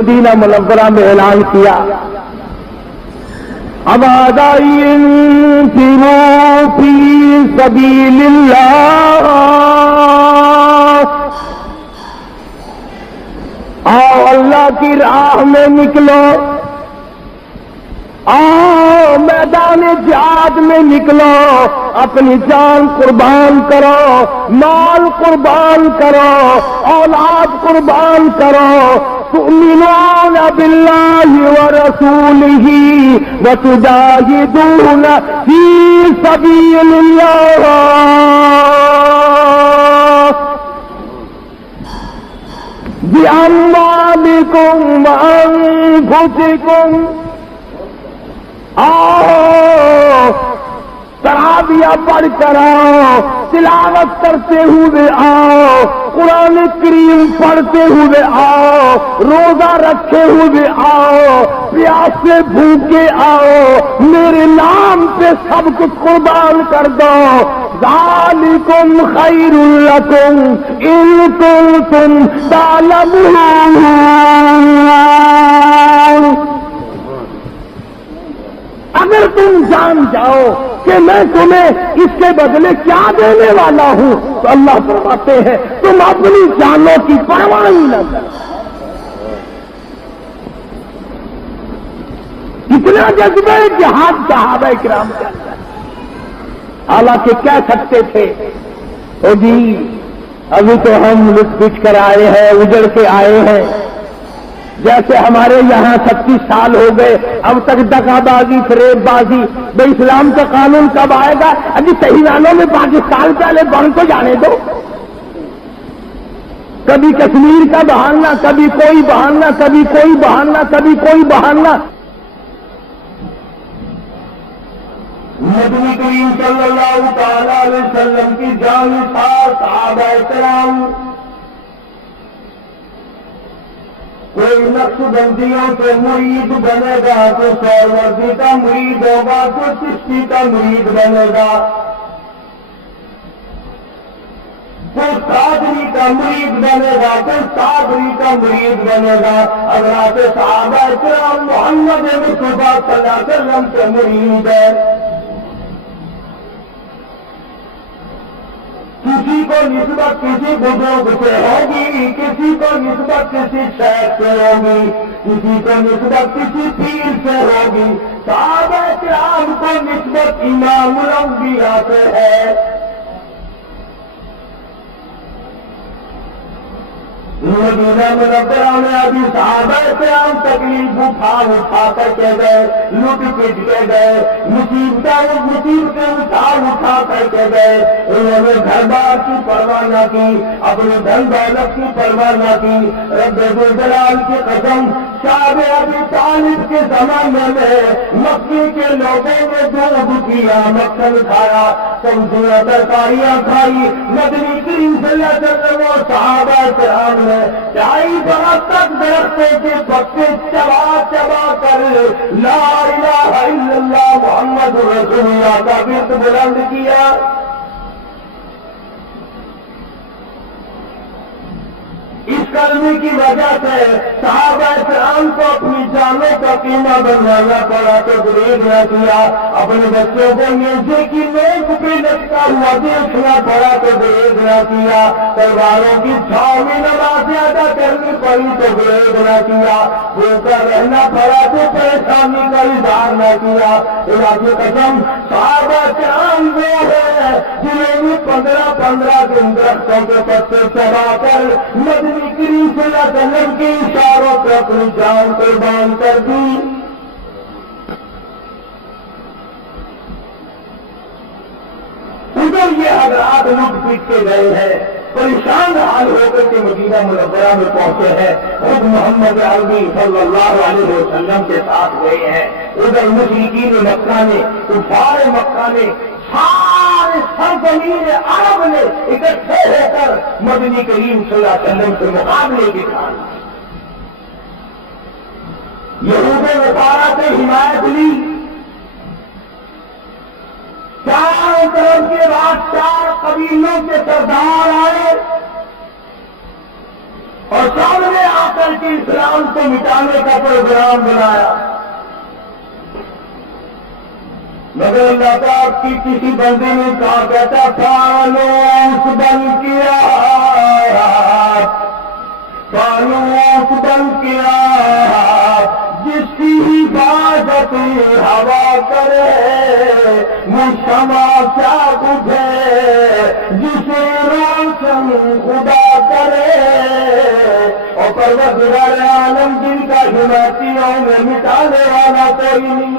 مدینہ منورہ میں اعلان کیا، اب آدائی انفروا فی سبیل اللہ، آؤ اللہ کی راہ میں نکلو، آؤ میدان جہاد میں نکلو، اپنی جان قربان کرو، مال قربان کرو، اولاد قربان کرو، تؤمنون باللہ ورسولہ وتجاہدون فی سبیل اللہ بِأَمْوَالِكُمْ وَأَنفُسِكُمْ، آؤ تراویح پڑھ کر آؤ، تلاوت کرتے ہوئے آؤ، قرآن کریم پڑھتے ہوئے آؤ، روزہ رکھے ہوئے آؤ، پیاسے بھوکے آؤ، میرے نام پہ سب کچھ قربان کر دو، ذالکم خیر لکم ان کنتم تعلمون، اگر تم جان جاؤ کہ میں تمہیں اس کے بدلے کیا دینے والا ہوں، تو اللہ فرماتے ہیں تم اپنی جانوں کی پرواہ ہی نہ کرو۔ کتنا جذبہ جہاد صحابہ کرام کے اندر، حالانکہ کہہ سکتے تھے او جی ابھی تو ہم لٹ پٹ کر آئے ہیں، اجڑ کے آئے ہیں، جیسے ہمارے یہاں 36 سال ہو گئے، اب تک دغا بازی فریب بازی، بے اسلام کا قانون کب آئے گا؟ ابھی تہواروں میں پاکستان پہلے بن کو جانے دو، کبھی کشمیر کا بہانہ، کبھی کوئی بہانہ، کبھی کوئی بہانہ، کبھی کوئی بہانہ۔ نبی کریم صلی اللہ تعالی علیہ وسلم کی جانثار صحابہ کرام، کوئی نقش بندیوں سے مرید بنے گا تو سہروردی کا مرید ہوگا، تو چشتی کا مرید بنے گا، کوئی قادری کا مرید بنے گا، کوئی صابری کا مرید بنے گا، حضرات صحابہ کرام محمد مصطفیٰ صلی اللہ علیہ وسلم کے مرید ہے۔ کسی کو نسبت کسی بزرگ سے ہوگی، کسی کو نسبت کسی شیخ سے ہوگی، کسی کو نسبت کسی پیر سے ہوگی، صحابہ کرام کو نسبت امام الانبیاء سے ہے۔ مدینہ منورہ میں ابھی صحابہ کرام تکلیف اٹھا کر کے گئے، لٹ پٹ کے گئے، مصیبتیں اٹھا کر کے گئے، انہوں نے گھر بار کی پرواہ نہ کی، اپنے دھن دولت کی پرواہ نہ کی، رب ذوالجلال کی قسم، شاہ ابی طالب کے زمانے میں مکی کے لوگوں نے دودھ پیا، مکھن کھایا، سبزیاں ترکاریاں کھائی، مدنی کریم صلی اللہ علیہ وسلم اور صحابہ کرام نے 2.5 برس تک درختوں کے پتے چبا کر لا الہ الا اللہ محمد رسول اللہ کا ورد بلند کیا۔ اس کلمے کی وجہ سے صحابہ کرام کو اپنی جانوں کا قیمہ بنوانا پڑا تو گریز نہ کیا، اپنے بچوں کو نیزے کی نوک پہ لٹکا ہوا دیکھنا پڑا تو گریز نہ کیا، تلواروں کی چھاؤں میں نمازیں ادا کرنی پڑی تو گریز نہ کیا، بھوکا رہنا پڑا تو پریشانی کا اظہار نہ کیا۔ اللہ کی قسم صحابہ کرام وہ ہے جنہوں نے 15 دن درختوں کے پتے چبا کر مدنی کریم صلی اللہ علیہ وسلم کے اشاروں پر اپنی جان قربان کر دی۔ ادھر یہ حضرات لٹ پٹ کے گئے ہیں، پریشان حال ہو کر کے مدینہ منورہ میں پہنچے ہیں، خود محمد عربی صلی اللہ علیہ وسلم کے ساتھ گئے ہیں۔ ادھر مشرکین مکہ نے، کفار مکہ نے، سارے سرزمین عرب نے اکٹھے ہو کر مدنی کریم صلی اللہ علیہ وسلم سے مقابلے کی ٹھان یہود نصارا سے حمایت لی، چاروں طرف کے بعد 4 قبیلوں کے سردار آئے اور سامنے آ کر بلکہ اسلام کو مٹانے کا پروگرام بنایا. مگر اللہ پاک کی کسی بندے نے کہا کہتا فانوس بن کیا، فانوس بن کیا، جس کی حفاظت ہوا کرے وہ شمع کیا بجھے، جسے روشن خدا کرے. اور پروردگار عالم جن کا حمایتیوں میں مٹانے والا کوئی نہیں.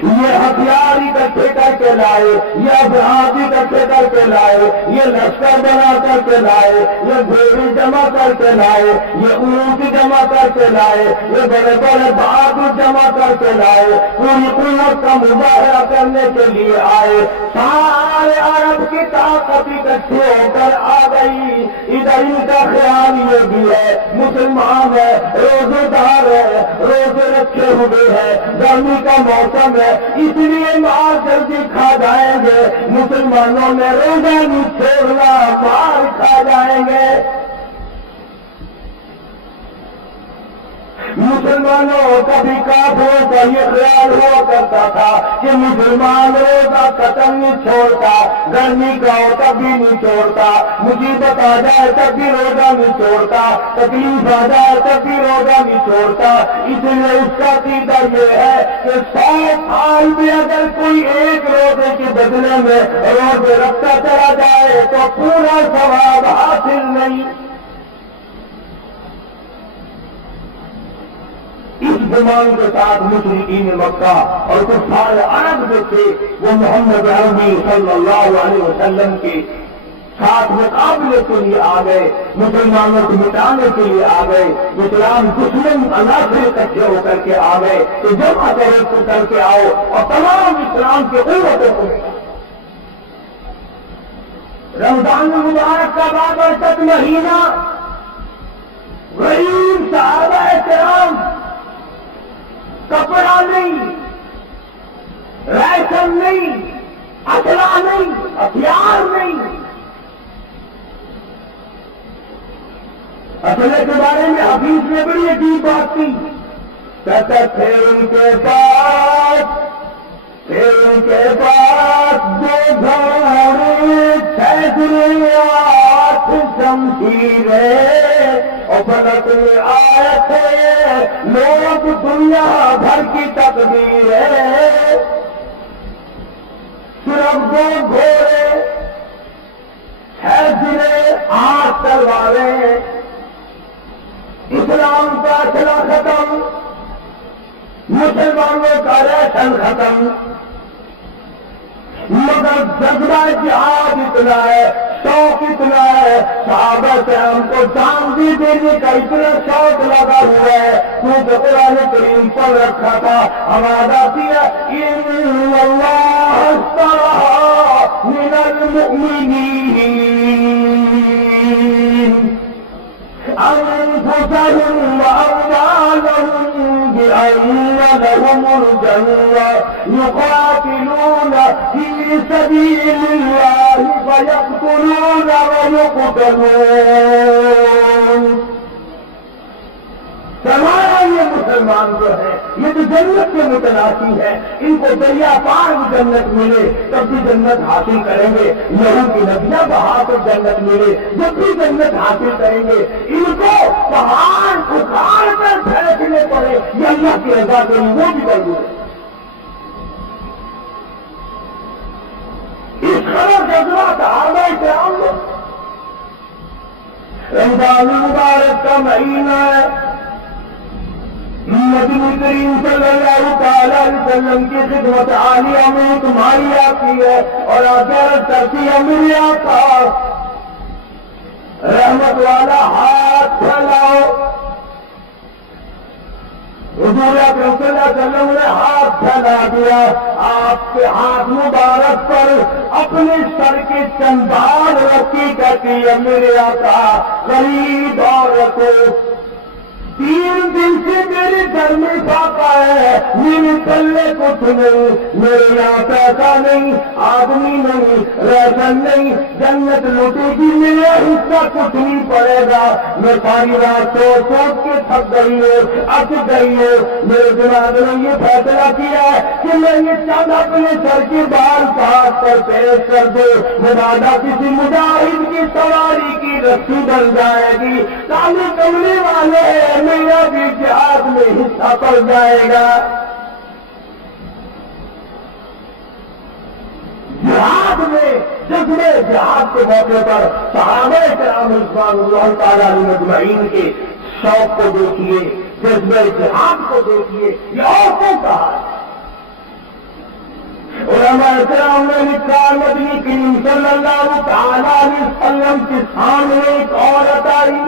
یہ ہتھیار اکٹھے کر کے لائے، یہ افراد اکٹھے کر کے لائے، یہ لشکر بنا کر کے لائے، یہ گھوڑے جمع کر کے لائے، یہ اونٹ جمع کر کے لائے، یہ بڑے بڑے بہادر جمع کر کے لائے، پوری قوت کا مظاہرہ کرنے کے لیے آئے. سارے عرب کی طاقت اکٹھے ہو کر آ گئی. ادھر ان کا خیال یہ بھی ہے مسلمان ہے، روزے دار ہے، روزے رکھے ہوئے ہیں، گرمی کا موسم ہے، اس لیے مار جلدی کھا جائیں گے. مسلمانوں نے روزہ نہیں چھوڑنا، مار کھا جائیں گے. مسلمانوں کبھی کافروں کا یہ خیال ہوا کرتا تھا کہ مسلمان روزہ قتل نہیں چھوڑتا، گرمی کا ہو تب بھی نہیں چھوڑتا، مصیبت آ جائے تب بھی روزہ نہیں چھوڑتا، تکلیف آ جائے تب بھی روزہ نہیں چھوڑتا. اس لیے اس کا عقیدہ یہ ہے کہ 100 سال میں اگر کوئی ایک روزے کے بدلے میں روزے رکھتا چلا جائے تو پورا ثواب حاصل نہیں. اس گمان کے ساتھ مشرکین مکہ اور کفار عرب جو تھے وہ محمد عربی صلی اللہ علیہ وسلم کے ساتھ مقابلے کے لیے آ گئے، مسلمانوں کو مٹانے کے لیے آ گئے. اسلام دشمن اللہ سے اکٹھے ہو کر کے آ گئے کہ جمع کر کے آؤ اور تمام اسلام کے قوتوں کو. رمضان المبارک کا بابرکت مہینہ، غریب صحابہ کرام کپڑا نہیں، راشن نہیں، اسلحہ نہیں، ہتھیار نہیں. اسلحے کے بارے میں حدیث میں بڑی عجیب بات تھی. کہتے تھے ان کے پاس 2 گھوڑے 6 دلے 8 شمشیریں اور بلد آئے تھے لوگ دنیا بھر کی تقدیر ہے. صرف 2 گھوڑے 6 ضلع 8 تلواریں، اسلام کا چلا ختم، مسلمانوں کا ریشن ختم. مگر جذبہ جہاد اتنا ہے، شوق اتنا ہے، صحابہ کرام کو جان بھی دینے کا اتنا شوق لگا ہوا ہے کیونکہ قرآن کریم پر رکھا تھا. آواز آتی ہے ان اللہ اشتری من المؤمنین انفسهم واموالهم بان لهم الجنة يقاتلون في سبيل الله فيقتلون ويقتلون. فرمایا یہ مسلمان جو ہے یہ تو جنت کے متلاشی ہے، ان کو دریا پار بھی جنت ملے تب بھی جنت حاصل کریں گے، لہو کی ندیاں بہا کر جنت ملے جب بھی جنت حاصل کریں گے. ان کو پہاڑ اکھاڑ کر پھینکنے پڑے یہ اللہ کی رضا کے لیے وہ بھی ضرور ہے. اس خبر جذبہ صحابہ کرام نے رمضان المبارک کا مہینہ ہے، نبی کریم صلی اللہ تعالی علیہ وسلم کی خدمت عالیہ میں تمہاری آتی ہے اور آخر کرتی ہے میرے آقا رحمت والا ہاتھ پھیلاؤ. حضور اکرم صلی اللہ علیہ وسلم نے ہاتھ پھیلا دیا. آپ کے ہاتھ مبارک پر اپنے سر کے چند بال رکھی کہتی ہے میرے آقا قریب اور رکھو. 3 دن سے میرے گھر میں فاقہ ہے، میرے پلے کچھ نہیں، میرے یہاں پیسہ نہیں، آدمی نہیں، راشن نہیں، جنت لوٹے گی، میرا حصہ کچھ نہیں پڑے گا۔ میں ساری رات سوچ سوچ کے تھک گئی ہوں، اک گئی ہوں۔ میرے دماغ نے یہ فیصلہ کیا ہے کہ میں یہ چاند اپنے سر کے بال کاٹ کر پیش کر دوں، مبادہ کسی مجاہد کی سواری کی رسی بن جائے گی، کالے کمرے والے میرا بھی جہاد میں حصہ پڑ جائے گا۔ جہاد میں جذبے جہاد کے موقع پر صحابہ کرام رضوان اللہ تعالیٰ علیہم اجمعین کے شوق کو دیکھیے، جذبے جہاد کو دیکھیے، یہ عورتوں کا ہے۔ علماء کرام نے لکھا نبی کریم صلی اللہ تعالیٰ علیہ وسلم کے سامنے ایک عورت آئی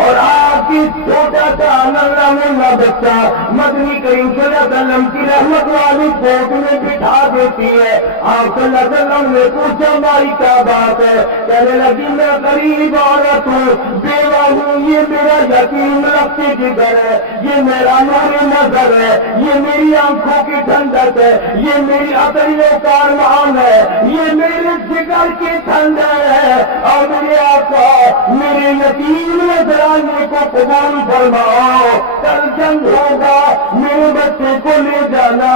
اور آپ کی چھوٹا سا ننھا منھا بچہ مدنی کریم صلی اللہ علیہ وسلم کی رحمت والی کوٹ میں بٹھا دیتی ہے۔ آپ صلی اللہ علیہ وسلم نے پوچھا بھائی کیا بات ہے؟ کہنے لگی میں غریب عورت ہوں، بیوہ ہوں، یہ میرا یتیم رکھتے کی گھر ہے، یہ میرا نور نظر ہے، یہ میری آنکھوں کی ٹھنڈک ہے، یہ میری عقل و کارمان ہے، یہ میرے جگر کی ٹھنڈک ہے، اور میرے آقا میرے یتیم نظرانے کو قبول فرماؤ، کل جنگ ہوگا، میرے بچے کو لے جانا،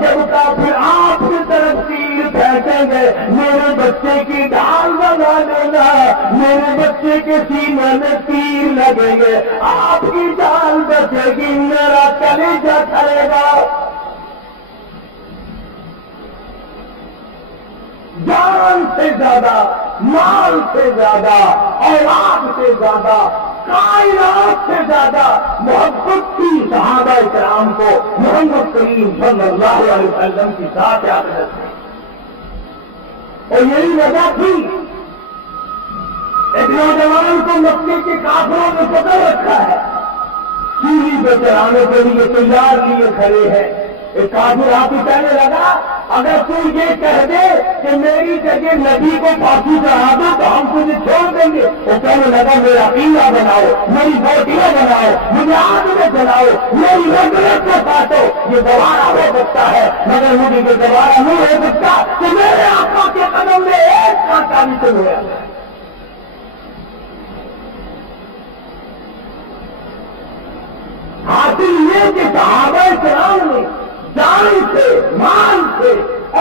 جب کافر آپ کی طرف تیر پھینکیں گے میرے بچے کی ڈھال بنا دینا، میرے بچے کے سینے میں تیر لگیں گے، آپ کی ڈھال بچے گی، میرا کلیجہ کھلے گا۔ جان سے زیادہ، مال سے زیادہ، اولاد سے زیادہ، کائنات سے زیادہ محبت کی صحابہ کرام کو محمد کریم صلی اللہ علیہ وسلم کی ذات عقیدت ہے، اور یہی وجہ تھی ایک نوجوان کو مکے کے کافروں نے پکڑ رکھا ہے، سیڑھی پہ چڑھانے کے لیے تیار لیے کھڑے ہیں۔ ایک کافر آپ ہی کہنے لگا اگر تو یہ کہہ دے کہ میری جگہ نبی کو پھانسی چڑھا دو تو ہم تجھے چھوڑ دیں گے۔ وہ کہنے لگا میرا قلعہ بناؤ، میری بوٹیاں بناؤ، مجھے آگ میں جلاؤ، میری رگرت کو کاٹو، یہ دوبارہ ہو سکتا ہے مگر مجھے یہ دوبارہ نہیں ہو سکتا کہ میرے آقا کے قدم میں ایک کانٹا بھی تو ہوا۔ حاصل یہ کہ صحابہ کرام نے جان سے، مال سے،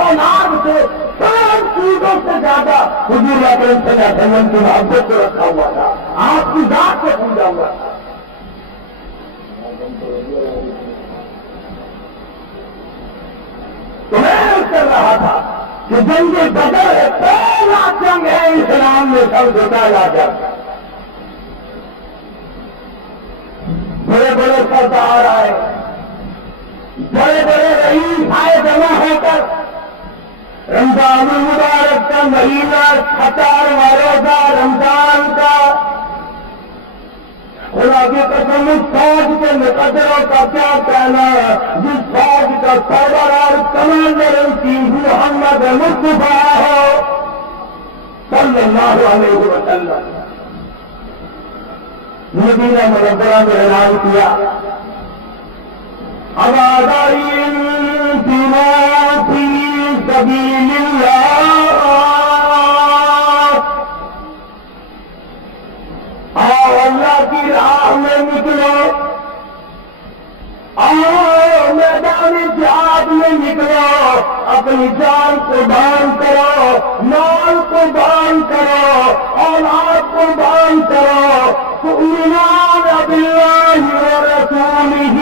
اولاد سے، سب چیزوں سے زیادہ حضور اکرم صلی اللہ علیہ وسلم کی محبت کو رکھا ہوا تھا، آپ کی ذات کو پوجا ہوا تھا۔ تو میں عرض کر رہا تھا کہ جنگ بدر پہلا جنگ ہے اسلام میں سب سے پہلا جنگ۔ بڑے بڑے سردار آئے، بڑے بڑے رئیس آئے جمع ہو کر، رمضان المبارک کا مہینہ 17واں روزہ رمضان کا، خدا کی قسم اس فوج کے مقدروں کا کیا کہنا، جس فوج کا سربراہ کمانڈر ان چیف محمد مصطفیٰ ہو صلی اللہ علیہ وسلم۔ مدینہ منورہ میں اعلان کیا اباداری انفراد فی سبیل اللہ، آؤ اللہ کی راہ میں نکلو، آؤ میدان جہاد میں نکلو، اپنی جان قربان کرو، مال قربان کرو، اولاد قربان کرو، تؤمنون باللہ ورسولہ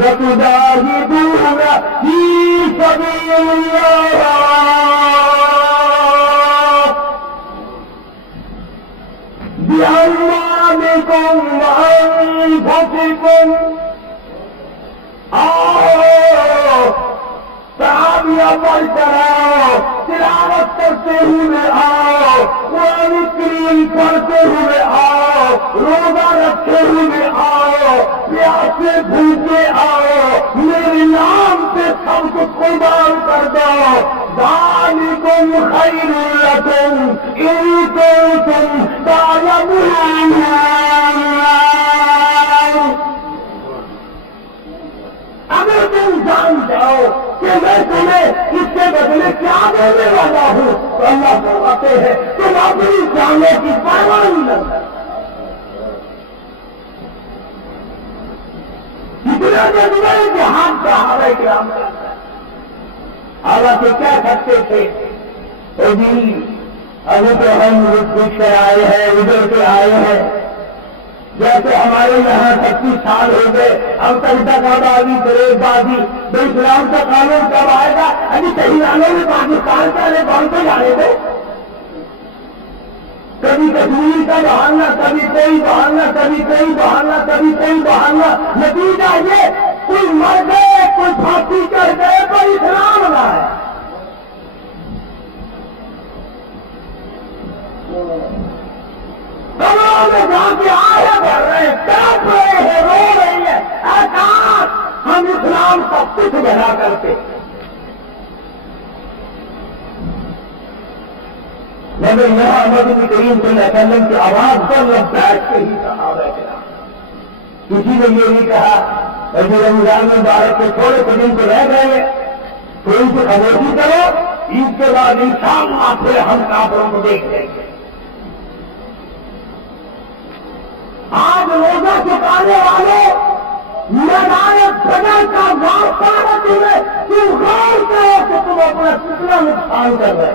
وتجاہدون فی سبیل اللہ بأموالکم وأنفسکم۔ آؤ تراویح پڑھ کر آؤ، تلاوت کرتے ہوئے آؤ، قرآن کریم پڑھتے ہوئے آؤ، روزہ رکھتے ہوئے آؤ، پیاسے بھوکے آؤ، میرے نام پہ سب کچھ قربان کر دو، ذالکم خیر لکم ان کنتم تعلمون۔ اگر تم جان جاؤ کہ میں تمہیں اس کے بدلے کیا دینے والا ہوں تو اللہ فرماتے ہیں تم اپنی جانوں کی پرواہ نہیں کرتے۔ کتنا جذبہ جہاد صحابہ کرام کرتا ہے۔ حالانکہ کیا کرتے تھے ابھی تو ہم پوچھ کر آئے ہیں، ادھر سے آئے ہیں، جیسے ہمارے یہاں 36 سال ہو گئے، اب تک آبادی بریک بازی بے اسلام کا قانون کب آئے گا؟ ابھی صحیح والوں میں پاکستان کے کون سے جانے دے؟ کبھی کشمیر کا بہانا، کبھی کوئی بہانا، کبھی کوئی بہانا، کبھی کوئی بہانا، نتیجہ یہ کوئی مر گئے، کوئی پھانسی چڑھ گئے، کوئی اسلام نہ ہے۔ کمروں میں جا کے آہے بھر رہے ہیں، تڑپ رہے ہیں، رو رہی ہے، اے کاش ہم اسلام سب کچھ بنا کرتے۔ مگر یہاں نبی کریم صلی اللہ علیہ وسلم کی آواز پر لب بیٹھ کے ہی صحابہ کرام، کسی نے یہ نہیں کہا اور جو رمضان مبارک کے تھوڑے سے دن کو رہ گئے تھوڑی سی خاموشی کرو، عید کے بعد انشاءاللہ پھر ہم کافروں کو دیکھ لیں گے۔ آج روزہ چکانے والوں میدان بدر کا واسطہ ہے تمہیں، تم غور کرو کہ تم اپنا کتنا نقصان کر رہے ہیں۔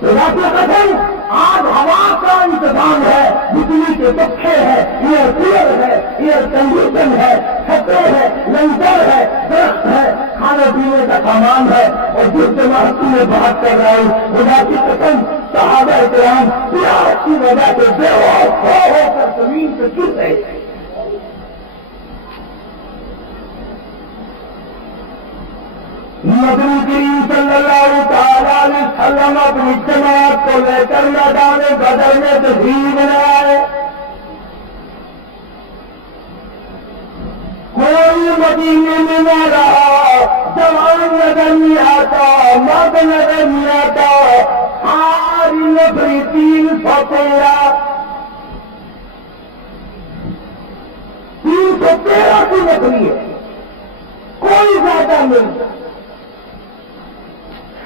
قسم آج ہوا کا انتظام ہے، بجلی کے پکھے ہیں، ایئر کولر ہے، ایئر کنڈیشن ہے، چھتیں ہیں، لنگر ہے، درخت ہے، کھانے پینے کا سامان ہے، اور جس سے میں تمہیں بات کر رہا ہوں خدا کی قسم صحابہ کرام پیاس کی وجہ سے بے ہوش ہو کر زمین پہ گر رہے تھے۔ نبی کریم صلی اللہ تعالی علیہ وسلم اپنی جماعت کو لے کر میدان بدر میں تشریف لے آئے۔ کوئی مدینے میں نہ رہا، جوان نظر نہیں آتا، مرد نظر نہیں آتا، ساری نفری 313 کی نفری ہے، کوئی زیادہ نہیں۔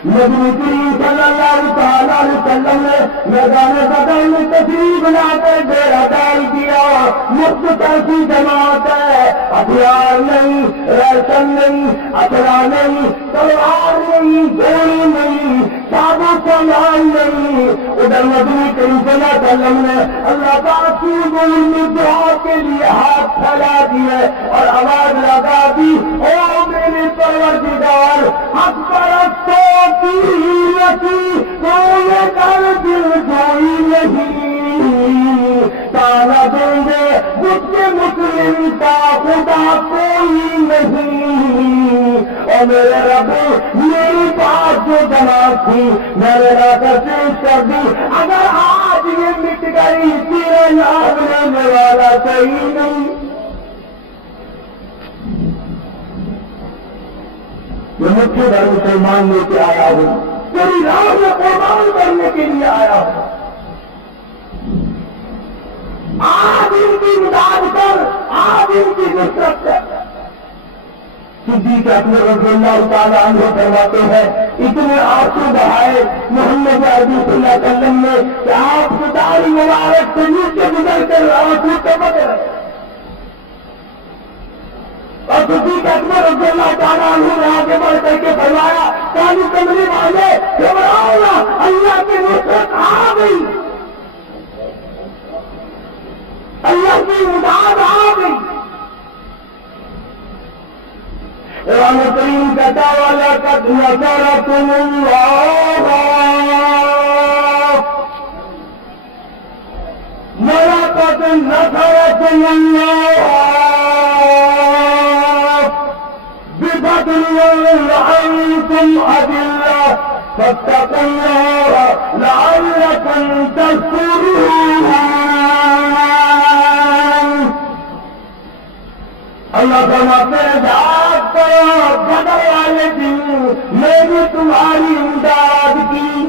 نبی کریم صلی اللہ تعالی علیہ وسلم نے میدان بدر میں تشریف لا کر ڈیرا ڈال دیا۔ مفت ایسی جماعت ہے، ہتھیار نہیں، ریشن نہیں، اسلحہ نہیں، تلوار نہیں، گولی نہیں، سادہ سامان نہیں۔ ادھر نبی کریم صلی اللہ علیہ وسلم نے اللہ تعالیٰ کی میں دعا کے لیے ہاتھ پھیلا دیے اور آواز لگا دی، او میرے پروردگار، حق پرستوں کوئی کر دل کوئی نہیں، تالا دیں گے مجھ کے مسلم کا خدا کوئی نہیں۔ اور میرے رب میری بات جو جماعت تھی میں نے لا کر پیش کر دی، اگر آج یہ مٹ گئی تیرا یاد لینے والا صحیح نہیں۔ میں مٹھی بھر مسلمان لے کے آیا ہوں، تیری راہ میں قربان کرنے کے لیے آیا ہوں۔ آج ان کی مدد کر، آج ان کی نصرت کر۔ صدیق اکبر رضی اللہ تعالیٰ عنہ فرماتے ہیں اتنے آنسو بہائے محمد عربی صلی اللہ علیہ وسلم نے کہ آپ کی داڑھی مبارک سے نیچے گزر کر آنسو ٹپک رہے۔ اور صدیق اکبر رضی اللہ تعالیٰ عنہ نے آگے بڑھ کر کے فرمایا کالی کملی والے گھبراؤ نہ، اللہ کی نصرت آ گئی، اللہ کی مدد آ گئی۔ قرآن کریم کہتا والا قد نصرکم اللہ وَلَقَدْ نَصَرَكُمُ اللَّهُ بِبَدْرٍ وَأَنْتُمْ أَذِلَّةٌ فَاتَّقُوا اللَّهَ لَعَلَّكُمْ تَشْكُرُونَ۔ اللہ فرماتے ہیں جہاد کرو بدر والے دن میں نے تمہاری امداد کی.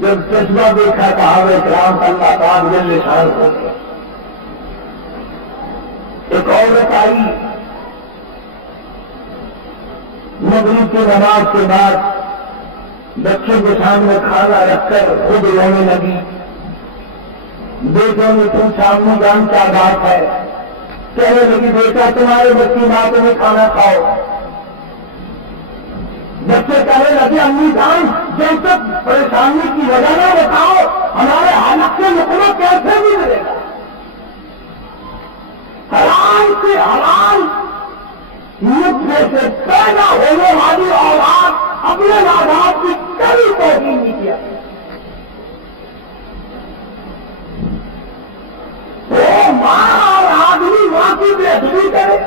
جب چشمہ دیکھا صحابہ کرام اللہ پاک جل شان ہو گئے. ایک عورت آئی مغرب کی نماز کے بعد بچوں کے سامنے کھانا رکھ کر خود رونے لگی. بیٹوں نے پوچھا امی جان کیا بات ہے؟ کہنے لگی بیٹا تمہارے بچی ماں تمہیں کھانا کھاؤ. بچے کہنے لگے امی جان جب تک پریشانی کی وجہ نہ بتاؤ ہمارے حالت سے نکلو کیسے بھی ملے گا. حرام سے حرام نطفے سے پیدا ہونے والی اولاد اپنے ماں باپ کی کبھی توہین نہیں کیا. وہ ماں اور آدمی ماں کی بے ادبی کرے,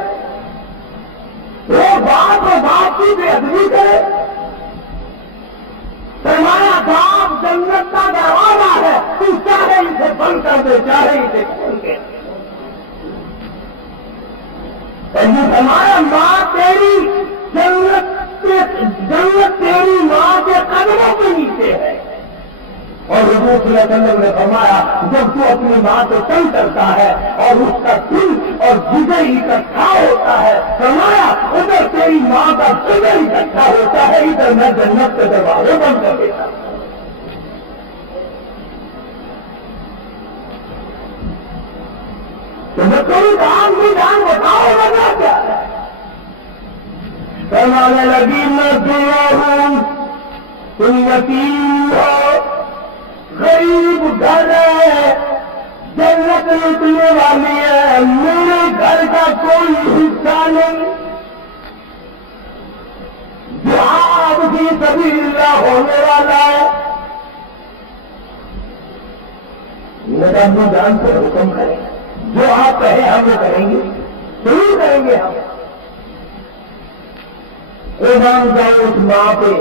وہ باپ اور باپ کی بے ادبی کرے. فرمایا باپ جنت کا دروازہ ہے, تو چاہے اسے بند کر دے چاہے اسے کھول دے. ہمارا ماں تیری جنت تیری ماں کے قدموں کے نیچے ہے. اور حضور صلی اللہ علیہ وسلم نے فرمایا جب تو اپنی ماں کو تنگ کرتا ہے اور اس کا دل اور جگر اکٹھا ہوتا ہے, فرمایا ادھر تیری ماں کا جگر اکٹھا ہوتا ہے, ادھر میں جنت کے دروازے بند کر دیتا ہوں. تو میں کوئی کام کی جان بتاؤ وجہ کیا ہے؟ فرمانے لگی میں دعا ہوں, تم یتیم ہو, غریب گھر ہے, جنت لوٹنے والی ہے, میرے گھر کا کوئی حصہ نہیں. جہاد کی سبیل اللہ ہونے والا ہے. میرا ابو جان سے حکم کرے جو آپ کہیں ہم وہ کریں گے, ضرور کریں گے ہم. قربان جاؤ اس ماں پہ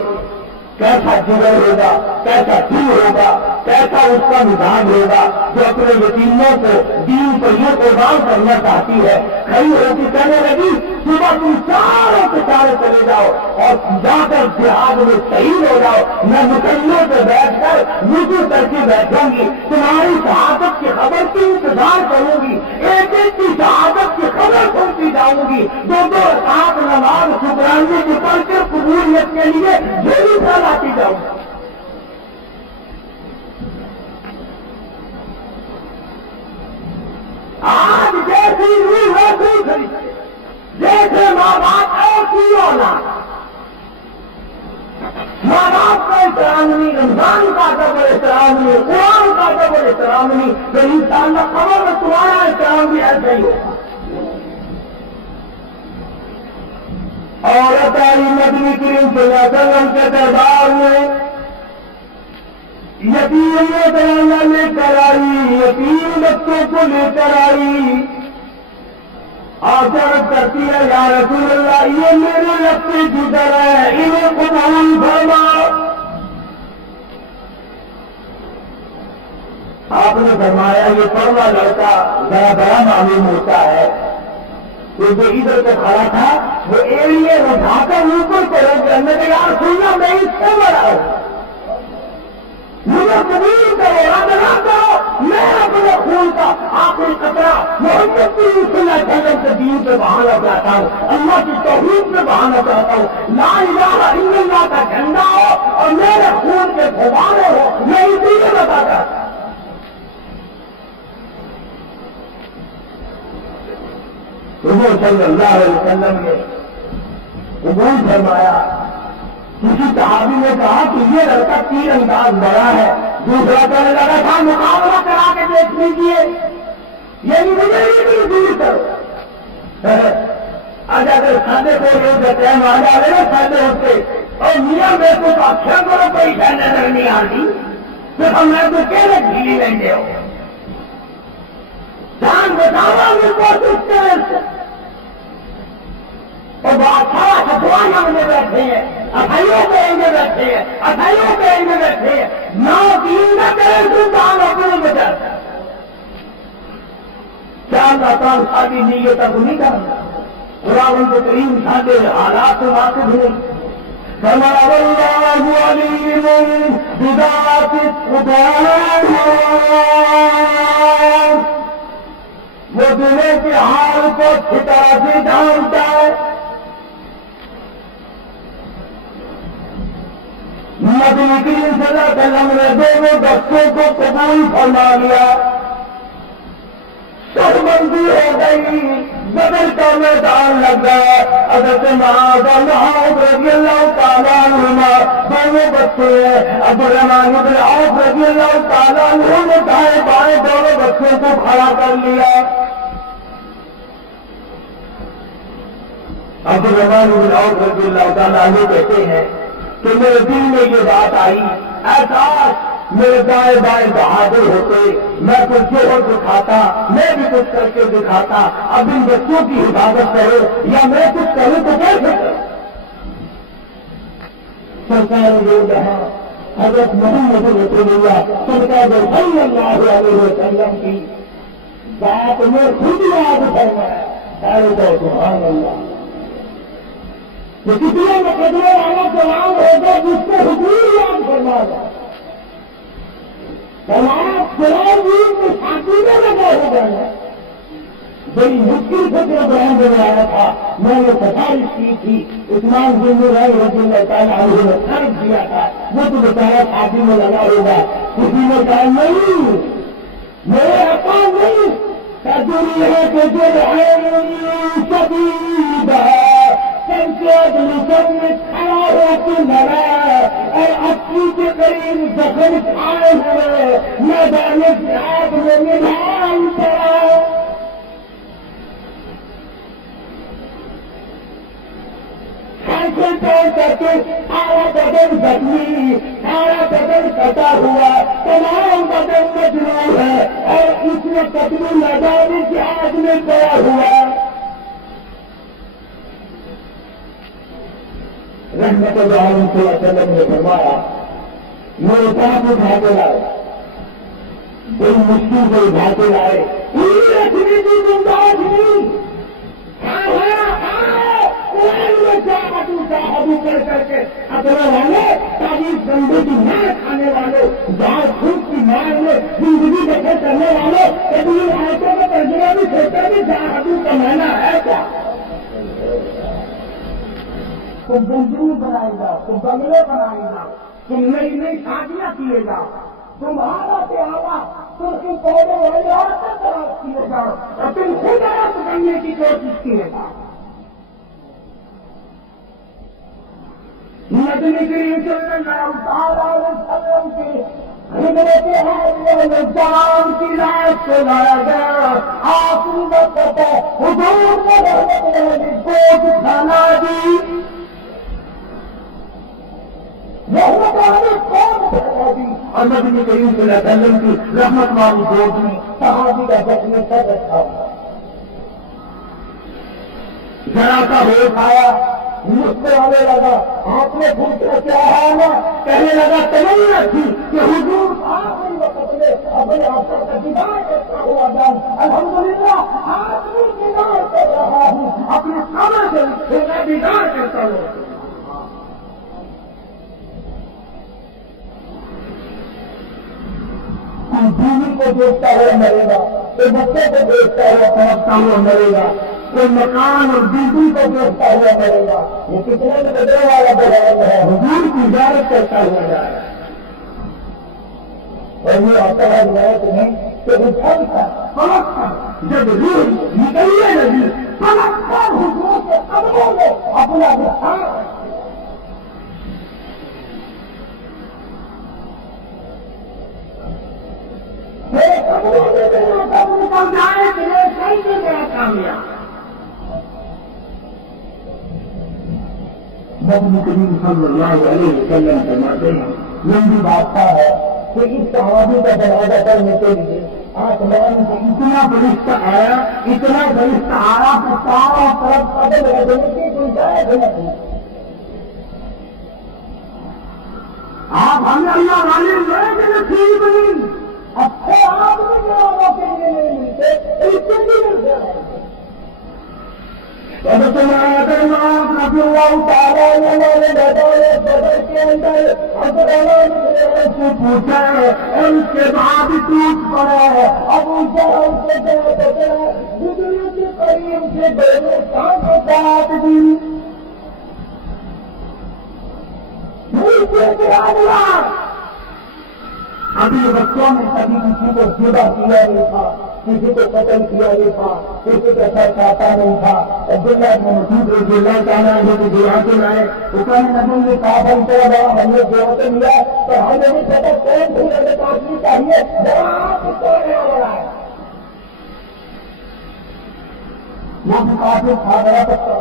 کیسا جگر ہوگا, کیسا دل ہوگا, کیسا اس کا مزاج ہوگا جو اپنے یتیموں کو دین پر یہ قربان کرنا چاہتی ہے. کھڑی ہو کے کہنے لگی صبح تم چاروں کے چارے چلے جاؤ اور جا کر جہاد میں شہید ہو جاؤ, میں مسلمانوں پہ بیٹھ کر وضو کر کے بیٹھوں گی, تمہاری شہادت کی خبر کی انتظار کروں گی, ایک ایک کی شہادت کی خبر سنتی جاؤں گی, دو دو رکعت نماز شکرانے کی پڑھ کے قبولیت کے لیے ڈیلی آتی جاؤں گا. آج جیسی روح ویسی کھڑی, جیسے ماں باپ ایسی اولاد. ماں باپ کا احترام نہیں, رمضان کا ڈبل احترام نہیں, قرآن کا ڈبل احترام نہیں, تو انشاءاللہ خبر میں تمہارا احترام بھی ایسا ہی ہوگا. عورت آئی نبی کریم صلی اللہ علیہ وسلم کے دربار میں, یتیم کرانا لے کر آئی, یتیم بچوں کو لے کر آئی. آخر کرتی ہے یا رسول اللہ یہ میرے لگتے جدر ہے, انہیں قبول فرما. آپ نے فرمایا یہ پڑھنا لڑکا ذرا بڑا معلوم ہوتا ہے, تو جو ادھر کو کھڑا تھا وہ ایڑیے اٹھا کر اوپر کرو کہ میں نے یار سننا میں اس سے بڑا ہوں, مجھے قبول کرو, رد نہ کرو, میں اپنے خون کا آخری قطرہ محمد صلی اللہ علیہ وسلم کے دین پہ بہانا چاہتا ہوں, اللہ کی توحید پہ بہانا چاہتا ہوں, لا الہ الا اللہ کا جھنڈا ہو اور میرے خون کے فوارے ہو, میں اسی لیے بتاتا ہوں. حضور صلی اللہ علیہ وسلم نے قبول فرمایا. کسی صحابی نے کہا کہ یہ لڑکا تیر انداز بڑا ہے, دوسرا کہنے لگا تھا مقابلہ کرا کے دیکھ لیجیے, یعنی مجھے بھی دور کرو. آج اگر سادے کو لوگ ٹائم آ جائے نا سادے ہوتے اور میاں میں کو اکثر کرو کوئی شہ نظر نہیں آتی, تو ہم میں تو کہنے ڈھیلی لیں گے ہو جان بچاوا بھی کوشش کریں. اور بادشاہ ستوانا میں بیٹھے ہیں, افائیوں کے اینگے بیٹھے ہیں, افائیوں کے اینگے بیٹھے ہیں, نہ دین نہ کریں تو کام اپنے بچا. کیا اللہ تعالیٰ شادی نیت اب نہیں کرنا, خداوند کریم سارے حالات سے واقف نہیں. فرمایا واللہ علیم بذات الصدور، وہ دلوں کے حال کو چھٹا سے جانتا ہے. نبی کریم صلی اللہ علیہ وسلم نے دونوں بچوں کو قبول فرما لیا. سب بندی ہو گئی، بدر کا میدان لگ گیا. حضرت معاذ رضی اللہ تعالیٰ عنہما دونوں بچے ہیں. عبدالرحمن بن عوف رضی اللہ تعالیٰ عنہ نے دائیں بائیں دونوں بچوں کو کھڑا کر لیا. عبدالرحمن بن عوف رضی اللہ تعالیٰ عنہ کہتے ہیں کہ میرے دل میں یہ بات آئی، احساس میرے دائیں بائیں بہادر ہوتے، میں کچھ جوہر دکھاتا، میں بھی کچھ کر کے دکھاتا. اب ان بچوں کی حفاظت کرو یا میں کچھ کروں تو کیسے کروں؟ سرکار جو یہاں حضرت محمد رسول اللہ سرکار صلی اللہ علیہ وسلم کی بات میں خود یاد فرمایا. سبحان اللہ، کتنے مقدمے والا جوان ہوگا جس کو حضور یاد فرمایا. شادی میں لگا ہو گیا. بڑی مشکل سے پروگرام بنایا تھا، میں نے سفارش کی تھی. عثمان بن رضی اللہ تعالیٰ عنہ نے خرچ دیا تھا، وہ تو بچارا شادی میں لگا ہوگا. کسی نے کہا نہیں، میرے آقا نہیں، دنیا کے جو سب میں کھڑا ہو کے لڑا اور اپنی کے قریب زخم کھائے ہوئے میدان جہاد میں نظام پڑا. کر کے سارا بدن زخمی، سارا بدن کٹا ہوا، تمام بدن مجروح ہے اور اس میں قتل میدان جہاد میں پڑا ہوا. رحمت اللہ علیہ وسلم نے فرمایا میرے پاس اٹھا کے لائے، بڑی مشکل سے اٹھا کے لائے. پوری رکھنے کی گنجائش نہیں. کر کر کے اپنے والے تعریف بندے کی مار کھانے والوں، دال پھوٹ کی مار میں زندگی بسر کرنے والوں، کبھی آیتوں کا ترجمہ بھی سوچتے کہ جادو کا معنی ہے کیا؟ تم بلڈنگ بنائے گا، تم بنگلے بنائے گا، تم نئی نئی شادیاں کیے گا، تم آگا سے آگا تم پودے والے عورتیں تلاش کیے گا اور تم خود عورت بننے کی کوشش کیے گا. نبی کریم صلی اللہ علیہ وسلم کی خدمت جان کی رات سے لایا گیا. آخری وقت حضور نے گود کھانا دی، اور نبی کریم صلی اللہ علیہ وسلم کی رحمت والی گود میں صحابی کا بچنے سب رکھا. ذرا سا ہوش آیا، مسکرانے لگا، ہاتھ میں پوچھا کیا ہے نا، کہنے لگا تمنا تھی کہ حضور آخری وقت میں اپنے آپ کا دیدار کرتا ہوا جان. الحمدللہ آج بھی دیدار کر رہا ہوں، اپنے قبر سے دیدار کرتا ہوں. بیوی کو دیکھتا ہوا مرے گا، کوئی بچے کو دیکھتا ہوا پہنچتا ہوا مرے گا، کوئی مکان اور بیوی کو دیکھتا ہوا مرے گا. یہ کتنے میں بدلنے والا بغیر ہے، حضور کی زیارت کرتا ہوا جائے گا. اور یہ آتا ہے روایت میں کہ اٹھن تھا پلک تھا، جب روح نکلنے لگی پلک تھا حضور کے قدموں میں اپنا بہار. نکل جائے کہ یہ صحیح سے میرا کامیاب. نبی کریم صلی اللہ علیہ وسلم فرماتے ہیں لمبی بادشاہ ہے کہ اس صحابی کا دروازہ کرنے کے لیے آسمان سے اتنا فرشتہ آیا کہ سارا طرف قدم رکھنے کی گنجائش نہ تھی. آپ ہمیں اللہ والے لوگ نصیب نہیں، اچھے آدمی لوگوں کے لیے نہیں ملتے، اس کے لیے مل جائے. اب سماعت المعاق رضی اللہ تعالیٰ نے میدان بدر کے اندر حضرت سے پوچھا اور اس کے بعد ٹوٹ پڑا. ابو جہل سے دنیا کے قریب سے دونوں ساتھ ساتھ دن ابھی بچوں میں کبھی کسی کو جدا کیا نہیں تھا, کسی کو قتل کیا نہیں تھا, کسی کو سر کاٹا نہیں تھا. عبداللہ بن مسعود رضی اللہ تعالیٰ عنہ کو جواب لائے تو کہنے نبی نے کہا ہم کو ہم نے جواب لیا تو ہمیں بھی پتہ کون سی ہمیں کافی چاہیے جواب کو نہیں رہا ہے. وہ بھی کافی تھا بڑا بچہ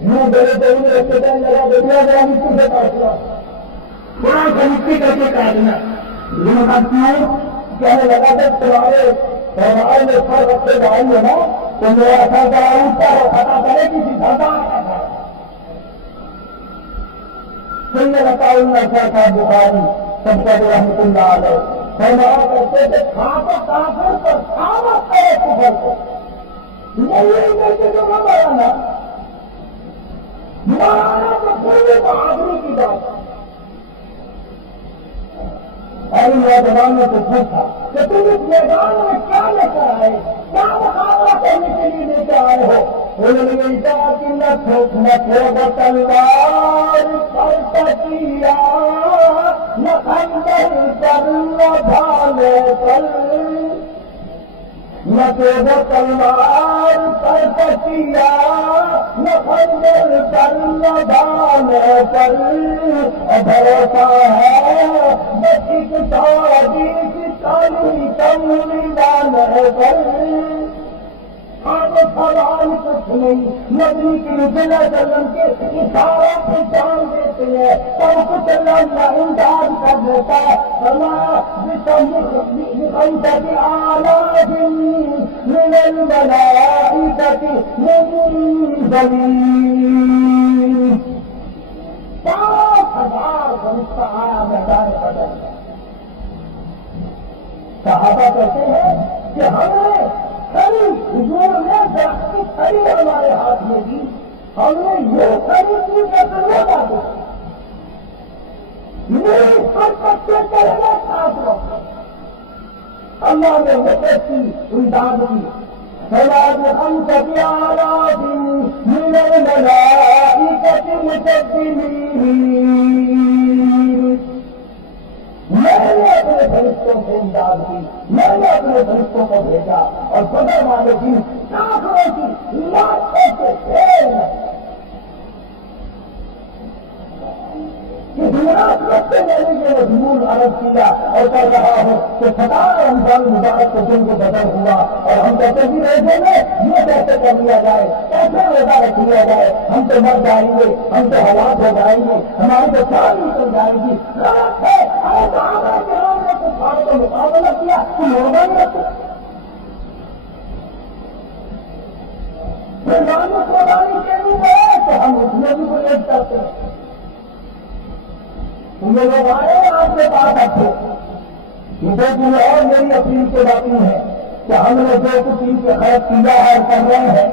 یوں بڑے دور میں رکھتے تھے لگا دنیا ذرا مٹی سے کاٹنا تھوڑا سا مٹی کر کے کاٹنا. یہ بات کیوں کہنے لگا تھا تمہارے ہمارے میں سر رکھتے بھائی ہے نا تو میرا سر بڑا اونچا ہو پتا کرے کسی سردار کا سننے لگا صاحب بخاری سب کا رحمۃ اللہ علیہ ہمارا کرتے تھے کھانا کافر پر کھانا کرے کفر کو نہیں مرانا مرانا تو پورے بہادری کی بات. اور نوجوان نے تو پوچھا کہ تم اس میدان میں کیا لے کر آئے, کیا مقابلہ کرنے کے لیے لے کے آئے ہو؟ انہوں نے کہا کہ نہ تلوار پر تکیا نہ خنجر پر نہ ڈھالے پر, نہ تلوار پر تکیا نہ خنجر پر نہ ڈھالے پر, بھروسہ ہے بچی کی شادی کی تعلیم کملی ڈالے پر. آپ سوال کچھ نہیں, نبی کی رسول وسلم کے اشاروں پہ جان دیتے ہیں سب کچھ اللہ امداد کر دیتا ہے. بخمسة آلاف من الملائكة منزلين 5000 فرشتہ آیا میدان بدر. صحابہ کہتے ہیں کہ ہم نے کئی حضور نے درخت کی کھڑی ہمارے ہاتھ میں دی, ہم نے یہ کھڑی کی ضرورت آ گئی میری سر بچے کرے گا ساتھ رکھو. اللہ نے مدد کی, امداد کی. خمسة آلاف من الملائكة مسبحين. میں نے اپنے فرشتوں سے امداد کی, میں نے اپنے فرشتوں کو بھیجا اور بدر والے دن کافروں کی لاکھوں سے ڈھیر رکھتے جانے کے مضمون عرض کیا اور کر رہا ہوں کہ 17 رمضان مبارک کو دن کو بدل ہوا اور ہم کہتے بھی رہے میں یہ کیسے کر لیا جائے, کیسے روزہ رکھ لیا جائے, ہم تو مر جائیں گے, ہم تو ہلاک ہو جائیں گے, ہماری تو جان نکل جائے گی. غلط ہے. ہم نے کفار کا مقابلہ کیا تو روزہ نہیں رکھو. قربانی کے لیے تو ہم اس میں بھی گریز کرتے ہیں. تمہیں لوگ آئے آپ کے پاس رکھو. یہ دو دن اور میری اپیل کے باقی ہے کہ ہم نے جو کچھ ان کے خرچ کیا ہے اور کر رہے ہیں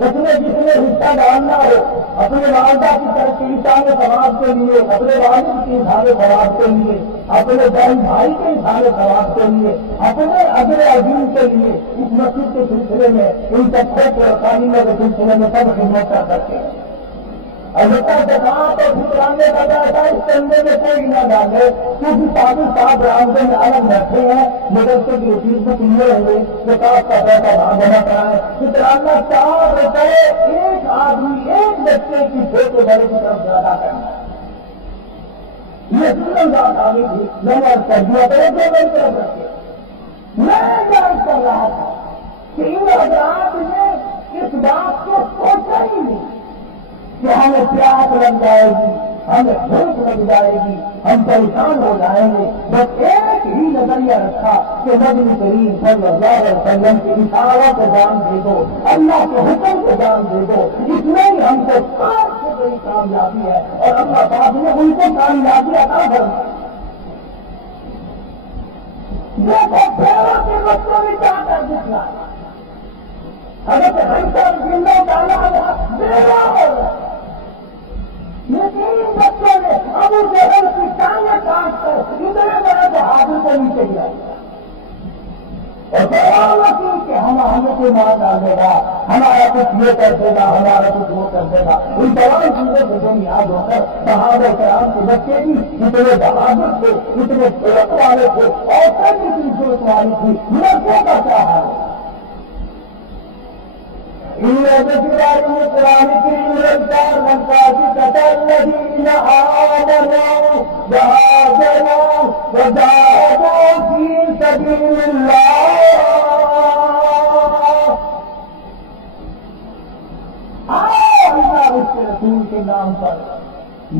اس میں جس میں حصہ ڈالنا ہو اپنے والدہ کی طرف کی انسان ثواب کے لیے, اپنے والد کی انسان ثواب کے لیے, اپنے بہن بھائی کے انسان ثواب کے لیے, اپنے اگلے عظیم کے لیے اس مسجد کے سلسلے میں ان سب کو تعلیموں کے سلسلے میں سب خدمت کر سکتے ہیں. البتہ زکات اور فطرانے کا پیسہ اس چندے میں کوئی نہ ڈالے کیونکہ سادی صاحب رامدے میں الگ بیٹھے ہیں مدرسے کی رسید میں کلیئر ہوئے زکات کا پیسہ وہاں جمع کرائے. فطرانہ 4 روپے ایک آدمی ایک بچے کی چھوٹے بڑے کی طرف زیادہ کرنا. یہ ظلم بات آگی تھی, میں نے کر دیا تو ایک میری طرف رکھے. میں جان کر رہا تھا کہ ان حضرات نے اس بات کو سوچا ہی نہیں کہ ہمیں پیاس لگ جائے گی, ہمیں بھوک لگ جائے گی, ہم پریشان ہو جائیں گے. بس ایک ہی نظریہ رکھا کہ نبی کریم صلی اللہ علیہ وسلم کے اشاروں کو جان دے دو, اللہ کے حکم کو جان دے دو. اس میں ہی ہم کو سب سے بڑی کامیابی ہے اور اللہ پاک نے ان کو کامیابی عطا فرمائی. دیکھو پھیرا کے بچوں نے کیا کر دکھلا حضرت حمزہ رضی اللہ تعالیٰ عنہ یہ تین بچوں نے ابو جہل کی ٹانگیں کاٹ کر اتنے بڑے بہادر کو نیچے گرایا اور بڑا کی کہ ہمیں کوئی مار ڈال دے گا، ہمارا کچھ یہ کر دے گا، ہمارا کچھ وہ کر دے گا. ان تمام چیزوں سے بنیاد ہو کر صحابہ کرام کے بچے بھی اتنے بہادر تھے، اتنے جرأت والے تھے، اور بھی اتنی جرأت والی تھی. لڑکوں کا کیا حال ہے؟ قرآن کریم رفتار الذين آمنوا وهاجروا وجاهدوا في سبيل الله. اللہ اس کے رسول کے نام پر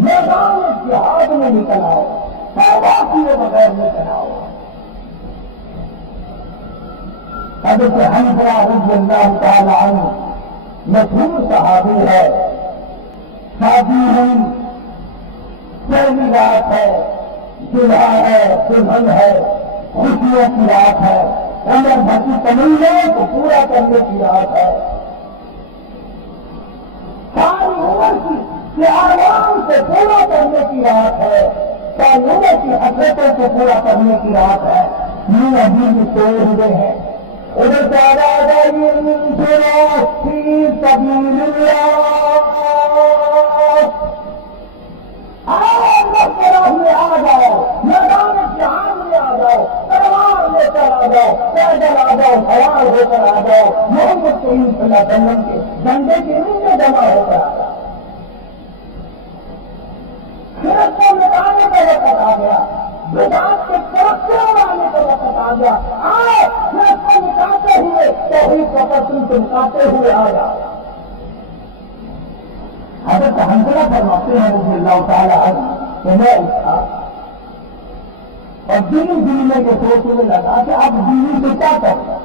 میدان جہاد میں نکل آؤ، توبہ کیے بغیر نکل آؤ. حضرت حمزہ رضی اللہ تعالی عنہ مشہور صحابی ہے. شادی ہوئی، پہلی رات ہے، دلہا ہے، دلہن ہے، خوشیوں کی رات ہے، عمر بھر کی تمناؤں کو پورا کرنے کی رات ہے، ساری عمر کی آرام سے پورا کرنے کی رات ہے، ساری عمر کی حسرتوں کو پورا کرنے کی رات ہے. یہ ابھی بھی سوئے ہوئے ہیں. ادھر فی سبیل اللہ، میں آ جاؤ، میدان جہاد میں آ جاؤ، تلوار لے کر آ جاؤ، پیدل آ جاؤ، سوار ہو کر آ جاؤ، محمد صلی اللہ علیہ وسلم کے جھنڈے کے نیچے جمع ہو کر آ جاؤ. صرف کو مٹانے کا وقت آ گیا، بدعت کے ترقی لانے کا وقت آ گیا. آؤ صرف کو مٹاتے ہوئے توحید کا پسند کو مٹاتے ہوئے آ جاؤ. حضرت حنظلہ فرماتے ہیں رضی اللہ تعالیٰ عنہ کہ میں اٹھا اور دلی میں یہ سوچنے لگا کہ اب دلی سے کیا کروں،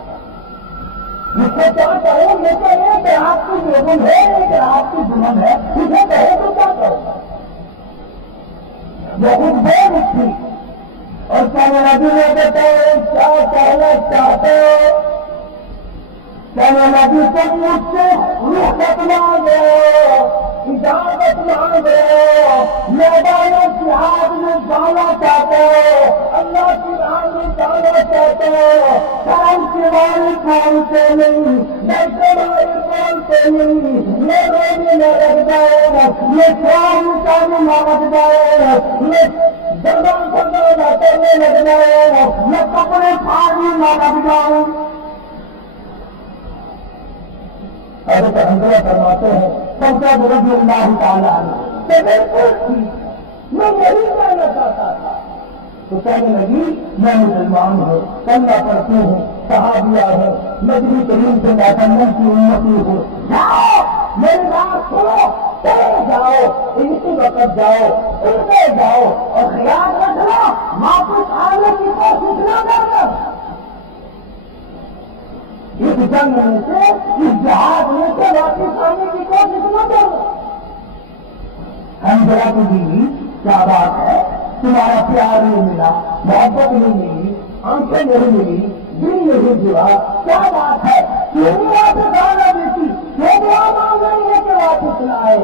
اس کو کیا کروں. یہ تو یہ کہ آپ کی جرم ہے، کہ آپ کی جرم ہے، اسے کہے تو کیا کروں. بہت دیر اٹھی اور کہنے لگی میں بتاؤ کیا کہنا چاہتے ہو. کہنے لگی تم مجھ سے رخصت مانگو، اجازت مانگو، میدان جہاد میں جانا چاہتے ہو، اللہ کی راہ میں جانا چاہتے ہو. شام کی باری کھولتے نہیں، بیٹھے باری کھولتے نہیں، یہ روزی نہ لگ جائے، یہ شام کا بھی نہ لگ جائے، یہ دربان کرنا کرنے لگ جائے، یہ کپڑے پھاڑی نہ لگ جاؤ. حضرت حنظلہ فرماتے ہیں سرکار رضی اللہ تعالیٰ عنہ کہ بالکل ٹھیک، میں یہی کہنا چاہتا تھا. تو کہنے لگی میں مسلمان ہوں، کلمہ پڑھتی ہوں، صحابیہ ہوں، نبی کریم سے محمد کی امتی ہوں. جاؤ میری بات سنو، چلے جاؤ، اسی وقت جاؤ، ان میں جاؤ، اور خیال رکھنا واپس آنے کی کوشش نہ کرنا. اس جنگ میں سے، اس جہاد میں سے واپس آنے کی کوشش نہ کرو. حنظلہ کی بیوی کیا بات ہے، تمہارا پیار نہیں ملا، محبت نہیں ملی، آنکھیں نہیں ملی، دل نہیں جڑا، کیا بات ہے، کیوں واپس آنا دیتی، کیوں دعا مانگ رہی ہے کہ واپس لائے.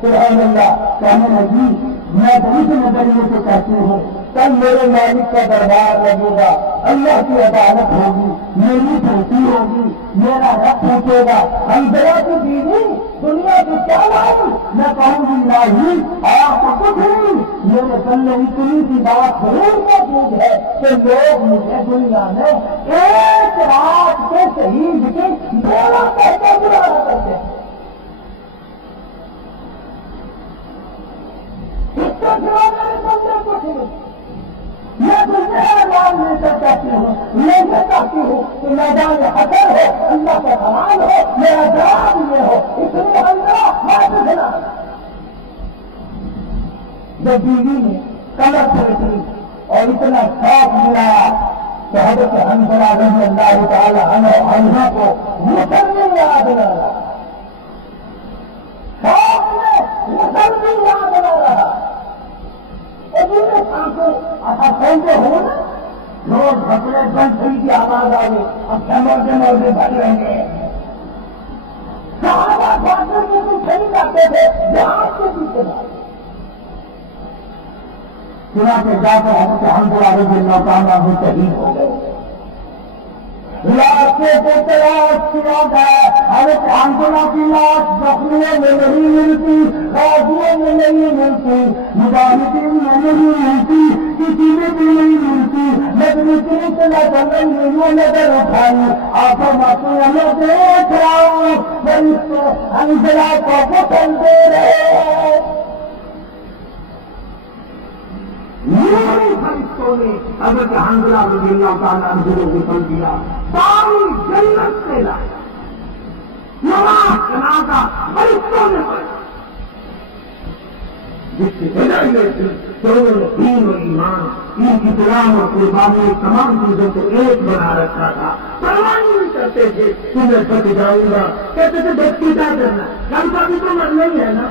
سبحان اللہ. کہنے لگی میں اس نظریے سے کہتی ہوں کل میرے مالک کا دربار لگے گا، اللہ کی عدالت ہوگی، میری دھوتی ہوگی، میرا رب پوچھے گا حنظلہ کی بیوی دنیا کی کیا لائی. میں کہوں گی نہیں، آپ کو کچھ نہیں. میرے سامنے اتنی سی بات ضرور موجود ہے کہ لوگ مجھے دنیا میں ایک رات کے شہید کے 12 گھنٹے گزارا کرتے ہیں. اس کے سوا میرے بندے کچھ نہیں. میں تمہیں اعلان لے کر کہتی ہوں، میں یہ چاہتی ہوں کہ میدان حشر ہو، اللہ کا حرام ہو، میرا جواب یہ ہو، اس لیے حنظلہ واپس نہ. جب بیوی نے کمر پھیری اور اتنا خوف ملا تو حضرت حنظلہ رضی اللہ تعالی عنہ کو غسل میں یاد نہ رہا، خوف میں غسل میں یاد نہ رہا. سوچتے ہوں لوگ کپڑے بند کی آواز آ گئی، اب کمر بھر رہے ہیں. کرتے تھے جہاز کو پیچھے مارتے چنانچہ جا کر حضرت حنظلہ رضی اللہ تعالیٰ عنہ شہید ہو گئے لاش کو تلاش کیا گیا حضرت حنظلہ کی لاش زخمیوں میں نہیں ملتی غازیوں میں نہیں ملتی مجاہدین میں نہیں ملتی کسی میں بھی نہیں ملتی لیکن اتنی طرح جنگل میں یہ نظر اٹھائی آنکھوں ماتوں میں دیکھ رہا ہوں فرشتے حنظلہ کو قتل دے رہے ہیں فرشتوں نے حضرت حنظلہ رضی اللہ تعالیٰ عنہ کو قتل دیا ساری جنت سے لایا نواز جنازہ فرشتوں نے پڑھا جس کی وجہ یہ تھی کہ انہوں نے دین و ایمان ان کی قرآن اور قربانی تمام چیزوں کو ایک بنا رکھا تھا پرواہ نہیں کرتے تھے کہ میں بچ جاؤں گا کہتے تھے بچ کی کیا کرنا کل کا بھی تو مرنا ہی ہے نا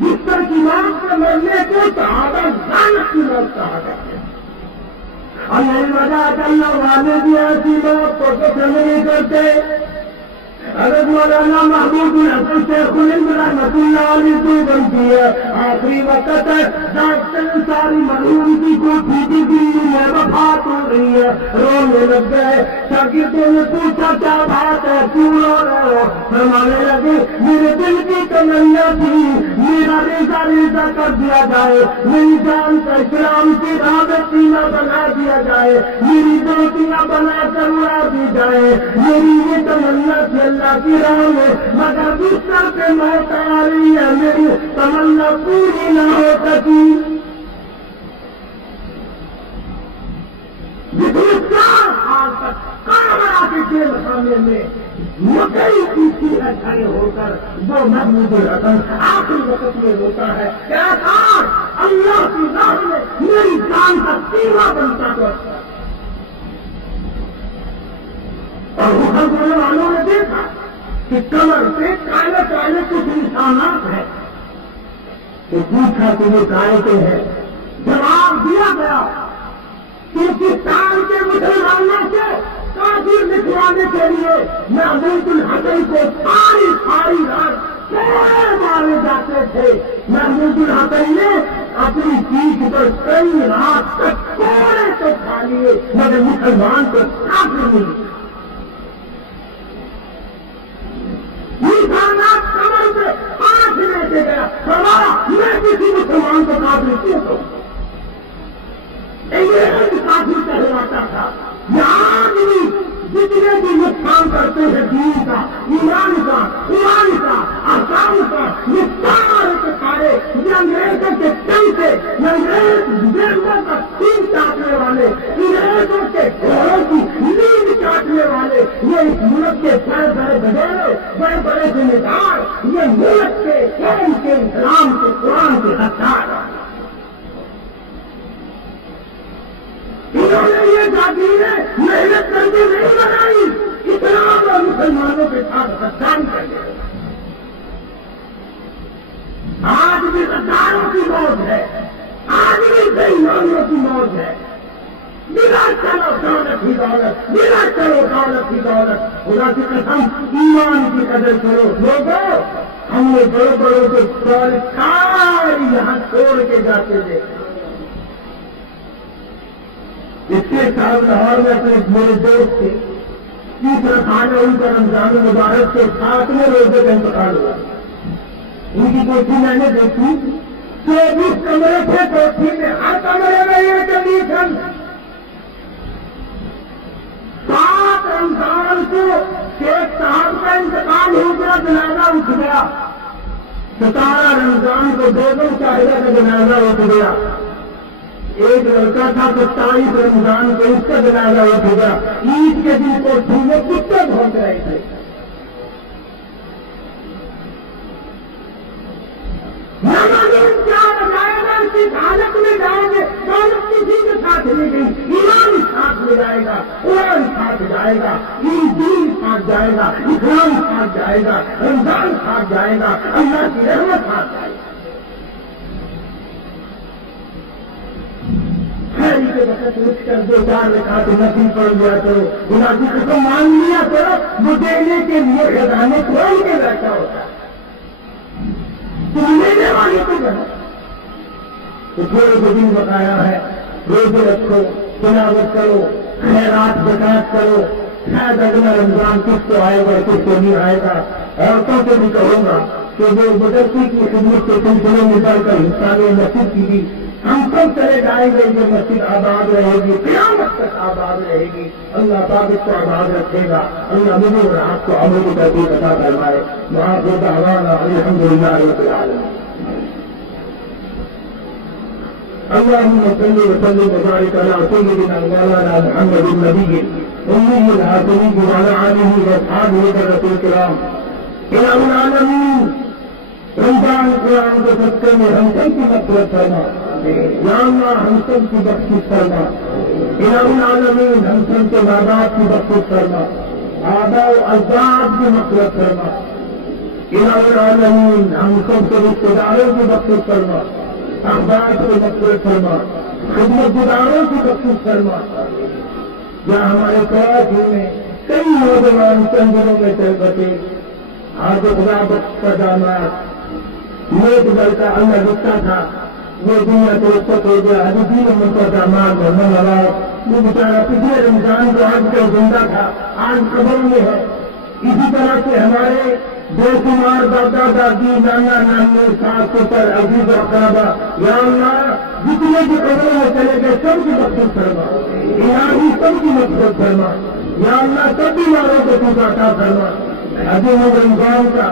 جس طرح کی موت سے مرنے کو صحابہ لعنت کی موت کہا کرتے ہیں اور یہی وجہ کہ اللہ والے بھی ایسی موت کو پسند نہیں کرتے حضرت مولانا محبوب بن حسن شیخ الہند رحمۃ اللہ علیہ کو بنتی ہے آخری وقت ہے ڈاکٹر ساری مرحوم کی کوٹھی کی دلی میں وفات ہو رہی ہے رونے لگ گئے شاگردوں نے پوچھا کیا بات ہے کیوں رو رہے ہو فرمانے لگے میرے دل کی تمنا تھی میرا ریزہ کر دیا جائے میری جان کا اسلام کی راہ میں سینہ بنا دیا جائے میری بیٹیاں بنا کر اڑا دی جائے میری یہ تمنا تھی اللہ کی راہ میں مگر بستر پہ موت آ رہی ہے میری تمنا پوری نہ ہو سکی جتنی 4 سال تک کاربلا کے جیل خانے میں مکئی کی سیرہ کھڑے ہو کر جو محمود الحسن آخری وقت میں ہوتا ہے کہ آخر اللہ کی راہ میں میری جان کا سیما بنتا تو اور حکم کرنے والوں نے دیکھا کہ کمر سے کالے کالے کچھ نشانات ہیں کہ پوچھا کہ وہ کائے کے ہیں جواب دیا گیا پاکستان کے مسلمانوں سے کافر لکھوانے کے لیے محمود الحسن کو ساری رات کوڑے مارے جاتے تھے محمود الحسن نے اپنی پیٹھ پر کئی رات تک کوڑے تو کھا لیے مگر مسلمان کو کافر نہیں کمر سے 5 لے کے گیا فرمایا میں کسی مسلمان کو کافر کیوں کروں انگریز کافر کہلاتا تھا یہاں بھی جتنے بھی نقصان کرتے ہیں دین کا ایمان کا قرآن کا احکام کا یہ سارے یہ انگریزوں کے کئی سے انگریزوں کا خون چاٹنے والے انگریزوں کے گھوڑوں کی نیند چاٹنے والے یہ اس ملک کے بڑے بڑے بڑے بڑے بڑے ذمہ دار یہ ملک کے قوم کے اسلام کے قرآن کے ہتھیار انہوں نے یہ جاگیریں محنت کر کے نہیں بنائی اسلام اور مسلمانوں کے ساتھ غداری کر گئے آج بھی غداروں کی موت ہے آج بھی بے ایمانوں کی موت ہے بلا چلو دولت کی دولت بلا چلو دولت کی دولت خدا کی قسم ایمان کی قدر کرو لوگوں ہم نے بڑے بڑوں کو دولت ساری یہاں چھوڑ کے جاتے تھے اس کے ساتھ لاہور میں اپنے میرے دوست تھے تیسرا کھانا ان کا رمضان مبارک کے 7ویں روزے کا انتقال ہوا ان کی کوٹھی میں نے دیکھی 24 کمرے تھے کوٹھی میں ہر کمرے میں یہ کنڈیشن 7 رمضان کو شیخ صاحب کا انتقال ہو گیا جنازہ اٹھ گیا 17 رمضان کو 2 شاہدہ کا جنازہ اٹھ گیا ایک لڑکا تھا 27 رمضان کو اس کا جنازہ اٹھ گیا عید کے دن کوٹھی میں کتے بھونک رہے تھے حالت میں جائیں گے دولت کسی کے ساتھ نہیں گئی ایمان ساتھ لے جائے گا قرآن ساتھ جائے گا دین ساتھ جائے گا اسلام ساتھ جائے گا رمضان ساتھ جائے گا اللہ کی رحمت ساتھ جائے گا کے وقت اٹھ کر 2-4 رکعت نفل پڑھ لیا کرو خدا کی قسم مان لیا کرو وہ دینے کے لیے خزانے کھول کے بیٹھا ہوتا ہے تم لینے والے کو جانا تو تھوڑے کو دن بتایا ہے، روزے رکھو، تلاوت کرو، خیرات زکات کرو، شاید اگلا رمضان کس کو آئے گا کس کو نہیں آئے گا۔ عورتوں سے بھی کہوں گا کہ جو مدرسے کی خدمت کے سلسلے میں بڑھ کر حصہ لے مسجد کی بھی، ہم سب چلے جائیں گے، یہ مسجد آباد رہے گی، قیامت تک آباد رہے گی۔ اللہ پاک اس کو آباد رکھے گا، اللہ مجھے اور آپ کو عمل کی توفیق عطا فرمائے۔ وآخر دعوانا الحمدللہ رب العالمین۔ اللهم صل وسلم وبارك على سيدنا مولانا محمد النبي الأمي الهاشمي وعلى آله وأصحابه الرسول الكرام۔ إله العالمين، رمضان قرآن کے صدقے میں ہم سب کی مغفرت فرما، یا اللہ ہم سب کی بخشش فرما۔ الہ العالمین، ہم سب کے ماں باپ کی بخشش فرما، آباء و اجداد کی مغفرت فرما۔ الہ العالمین، ہم سب کے رشتہ داروں کی بخشش فرما، احباب کو مغفرت فرما، خدمت گزاروں کی بخشش فرما۔ جہاں ہمارے کراچی میں کئی نوجوان چند دنوں میں چل بچے، آج خدا بخش کا داماد نیک دل کا اللہ رکھتا تھا، وہ دنیا کو رخصت ہو گیا۔ ابھی 3 نمبر کا داماد محمد آواز، وہ بیچارہ پچھلے رمضان کو آج کل زندہ تھا، آج قبر میں ہے۔ اسی طرح سے ہمارے بے شمار دادا دادی، نانا نانی، ساس سسر، عزیز و اقربا، یا اللہ جتنے بھی قبروں میں چلے گئے سب کی مغفرت فرما، الہی سب کی مغفرت فرما، یا اللہ سب بیماروں کو تو عطا فرما۔ ابھی رمضان کا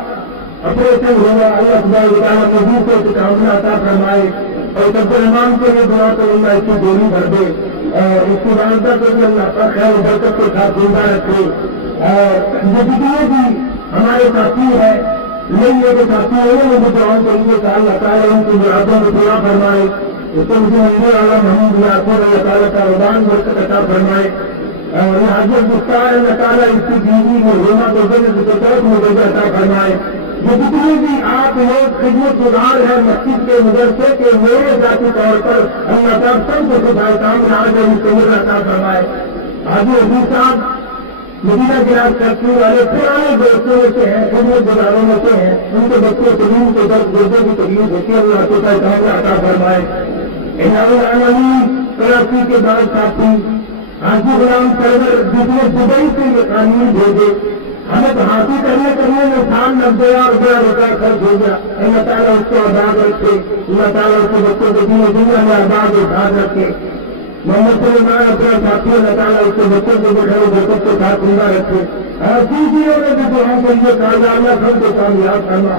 آپریشن ہوا، اللہ سبحانہ وتعالیٰ مزید سے کامنا عطا فرمائے، اور عبد الرحمان کے لیے دعا کروں گا اس کی گولی بھر دے، اور اس کی والدہ کو بھی اللہ پر خیر و برکت کے ساتھ زندہ رکھے، اور جو جتنے بھی ہمارے ساتھی ہیں لینے کے ساتھی ہیں وہ دعاؤں کے لیے کہ اللہ تعالیٰ ان کی مرادوں کو پورا فرمائے، اس کو مجھے اندر عالم محمد اللہ تعالیٰ کا رضوان برکت عطا فرمائے، اور یہ حضرت مختار اللہ تعالیٰ اس کی بیوی میں روما کو میں عطا فرمائے۔ جو جتنے بھی آپ لوگ خدمت گزار ہیں مسجد کے مدرسے کے، میرے ذاتی طور پر اللہ تعالیٰ سب کو خدائے کام آج ان کو عطا فرمائے۔ حاجی عزیز صاحب مدینہ گراج کرنے والے پرانے دوستوں سے ہیں، خدمت گزاروں میں سے ہیں، ان کے بچوں تعلیم کے درد گردوں کی تکلیف ہوتی ہے، اللہ کو عطا فرمائے۔ الہ العالمین، کراچی کے بعد ساتھی حاجی غلام سرور جس نے دبئی سے یہ قانون بھیجے، ہمیں تو حاصل کرنے میں سال 90,000 روپیہ خرچ ہو گیا، اللہ تعالیٰ اس کو آباد رکھے، اللہ تعالیٰ اس کے بچوں کو دنیا میں آباد و بھاگ رکھے۔ محمد سلیمان اپنا ساتھی اللہ تعالیٰ اس کے بچوں کو بٹھائے برکت کے ساتھ زندہ رکھے، اور سیدھیوں نے بھی دعا کے لیے کہا اللہ سب کو کامیاب کرنا،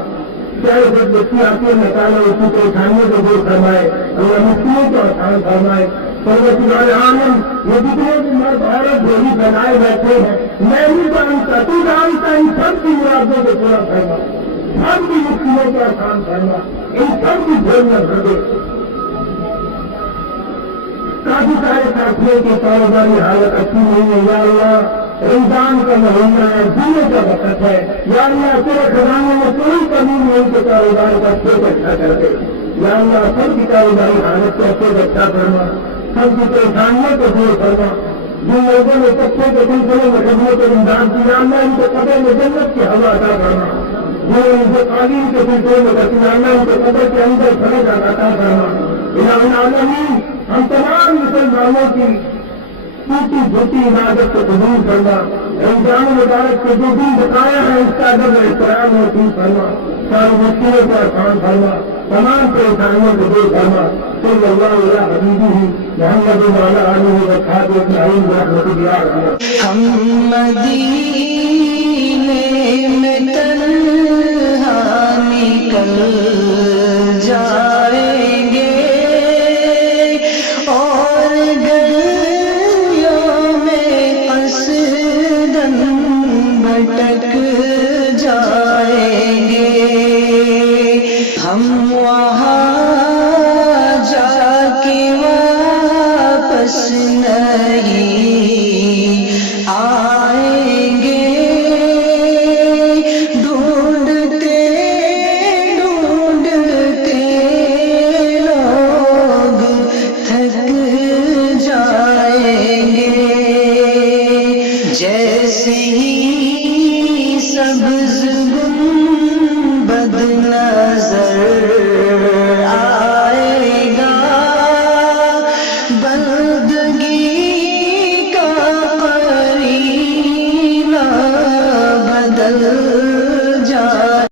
چاہے جب بچی آتی ہے اللہ تعالیٰ اس کی پریشانیوں کو دور فرمائے، اللہ مشکلوں کو آسان فرمائے۔ سرورت عالم یہ جتنے بھی مرد عورت بولی بنائے بیٹھے ہیں، میں نہیں جانتا تو جانتا، ان سب کی مرادوں کو پورا فرما، سب کی مشکلوں کو آسان فرما، ان سب کی جھول میں بھر دے۔ کافی سارے ساتھیوں کی کاروباری حالت اچھی نہیں ہے، یا اللہ رمضان کا مہینہ ہے، جینے کا وقت ہے، یا اللہ تیرے خزانے میں کوئی کمی نہیں، ان کے کاروبار کا اچھے سے اچھا کر دے، یا اللہ سب کی کاروباری حالت کو اچھے سے اچھا فرما، سب کی پریشانیوں کو دور فرما۔ جن لوگوں نے سچے کے سلسلے میں خدمت و امداد کی، یا اللہ ان کو قبر میں جنت کی ہوا عطا فرما، جو ان کو تعلیم کے سلسلے میں کرتی، یا اللہ ان کو قبر کے اندر فرض عطا فرما۔ الہ العالمین، ہم تمام مسلمانوں کی ٹوٹی پھوٹی عبادت کو قبول کرنا، رمضان مبارک کے جو دن بتایا ہے اس کا ادب و احترام نصیب فرما، ساری مشکلوں کو آسان فرما، تمام پریشانیوں کو دور فرما۔ صلی اللہ علیہ حبیبہ محمد وعلی آلہ وصحبہ اجمعین برحمتہ یا ارحم۔ ہم مدینے میں تنہا نکل